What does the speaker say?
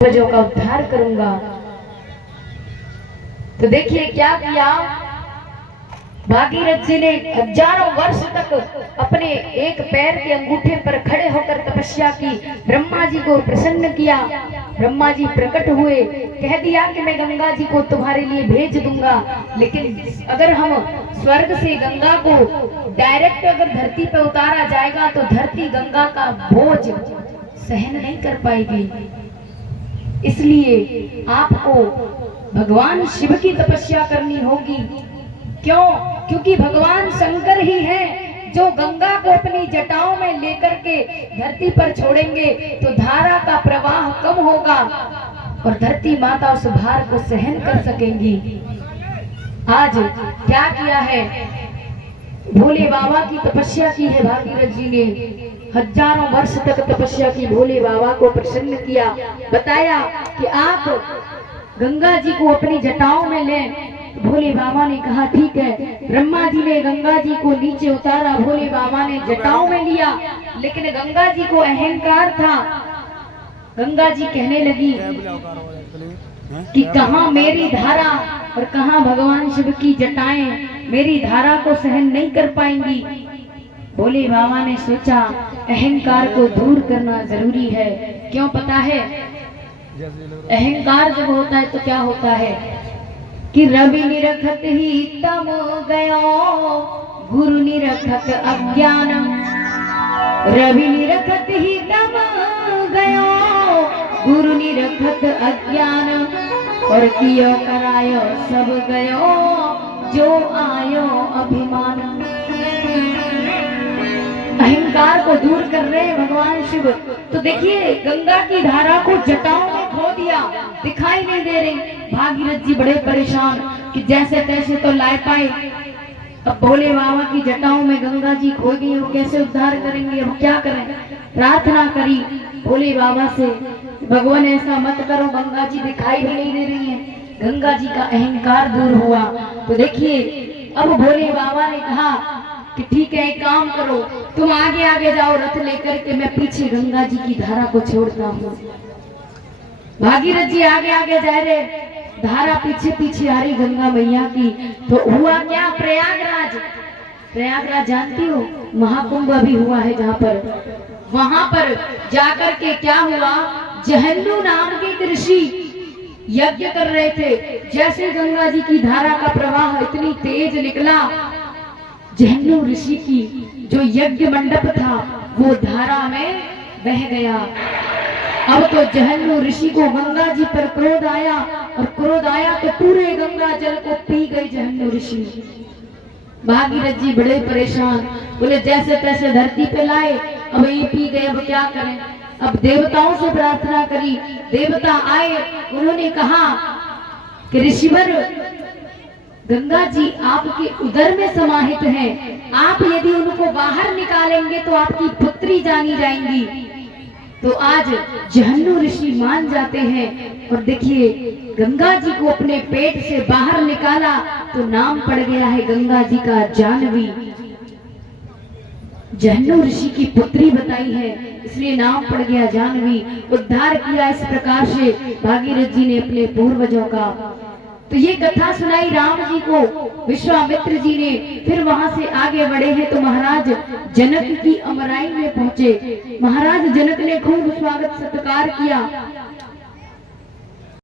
पूर्वजों का उद्धार करूंगा। तो देखिए क्या किया भागीरथ जी ने। हजारों वर्ष तक अपने एक पैर के अंगूठे पर खड़े होकर तपस्या की, ब्रह्मा जी को प्रसन्न किया। ब्रह्मा जी प्रकट हुए, कह दिया कि मैं गंगा जी को तुम्हारे लिए भेज दूंगा, लेकिन अगर हम स्वर्ग से गंगा को डायरेक्ट अगर धरती पर उतारा जाएगा तो धरती गंगा का बोझ सहन नहीं कर पाएगी। इसलिए आपको भगवान शिव की तपस्या करनी होगी। क्यों? क्योंकि भगवान शंकर ही हैं जो गंगा को अपनी जटाओं में लेकर के धरती पर छोड़ेंगे तो धारा का प्रवाह कम होगा और धरती माता उस भार को सहन कर सकेंगी। आज क्या किया है, भोले बाबा की तपस्या की है भागीरथ जी ने। हजारों वर्ष तक तपस्या की, भोले बाबा को प्रसन्न किया, बताया कि आप गंगा जी को अपनी जटाओं में लें। भोले बाबा ने कहा ठीक है। ब्रह्मा जी ने गंगा जी को नीचे उतारा, भोले बाबा ने जटाओं में लिया, लेकिन गंगा जी को अहंकार था। गंगा जी कहने लगी कि कहाँ मेरी धारा और कहाँ भगवान शिव की जटाएं मेरी धारा को सहन नहीं कर पाएंगी। भोले बाबा ने सोचा अहंकार को दूर करना जरूरी है। क्यों पता है? अहंकार जब होता है तो क्या होता है कि रवि निरखत ही तम गयो, गुरु निरखत अज्ञानम। रवि निरखत ही तम गयो, गुरु निरखत अज्ञानम। और कियो करायो सब गयो, जो आयो अभिमान। अहंकार को दूर कर रहे हैं भगवान शिव। तो देखिए गंगा की धारा को जटाओं में खो दिया, दिखाई नहीं दे रही। भागीरथ जी बड़े परेशान कि जैसे तैसे तो लाए पाए, अब भोले बाबा की जटाओं में गंगा जी खो गई, वो कैसे उद्धार करेंगे, अब क्या करें। प्रार्थना करी भोले बाबा से, भगवान ऐसा मत करो, गंगा जी दिखाई भी नहीं दे रही है। गंगा जी का अहंकार दूर हुआ। तो देखिए अब भोले बाबा ने कहा कि ठीक है, एक काम करो, तुम आगे आगे जाओ रथ लेकर के, मैं पीछे गंगा जी की धारा को छोड़ता हूँ। भागीरथ जी आगे आगे जा रहे, धारा पीछे पीछे आ रही गंगा मैया की। तो हुआ क्या, प्रयागराज, प्रयागराज जानती हो, महाकुंभ अभी हुआ है जहाँ पर, वहां पर जाकर के क्या हुआ, जहन्नू नाम के एक ऋषि यज्ञ कर रहे थे। जैसे गंगा जी की धारा का प्रवाह इतनी तेज निकला, जहन्नू ऋषि की जो यज्ञ मंडप था वो धारा में बह गया। अब तो जहन्नू ऋषि को गंगा जी पर क्रोध आया, और क्रोध आया तो पूरे गंगा जल को पी गए जहन्नू ऋषि। भागीरथ जी बड़े परेशान, बोले जैसे तैसे धरती पे लाए, अब ये पी गए, अब क्या करें। अब देवताओं से प्रार्थना करी, देवता आए, उन्होंने कहा कि ऋषिवर गंगा जी आपके उदर में समाहित हैं, आप यदि उनको बाहर निकालेंगे तो आपकी पुत्री जानी जाएंगी। तो आज जहन्नू ऋषि मान जाते हैं, और देखिए गंगा जी को अपने पेट से बाहर निकाला तो नाम पड़ गया है गंगा जी का जाह्नवी। जहन्नू ऋषि की पुत्री बताई है, इसलिए नाम पड़ गया जाह्नवी। उद्धार किया इस प्रकार से भागीरथ जी ने अपने पूर्वजों का। तो ये कथा सुनाई राम जी को, विश्वामित्र जी ने। फिर वहां से आगे बढ़े हैं तो महाराज जनक की अमराई में पहुंचे। महाराज जनक ने खूब स्वागत सत्कार किया।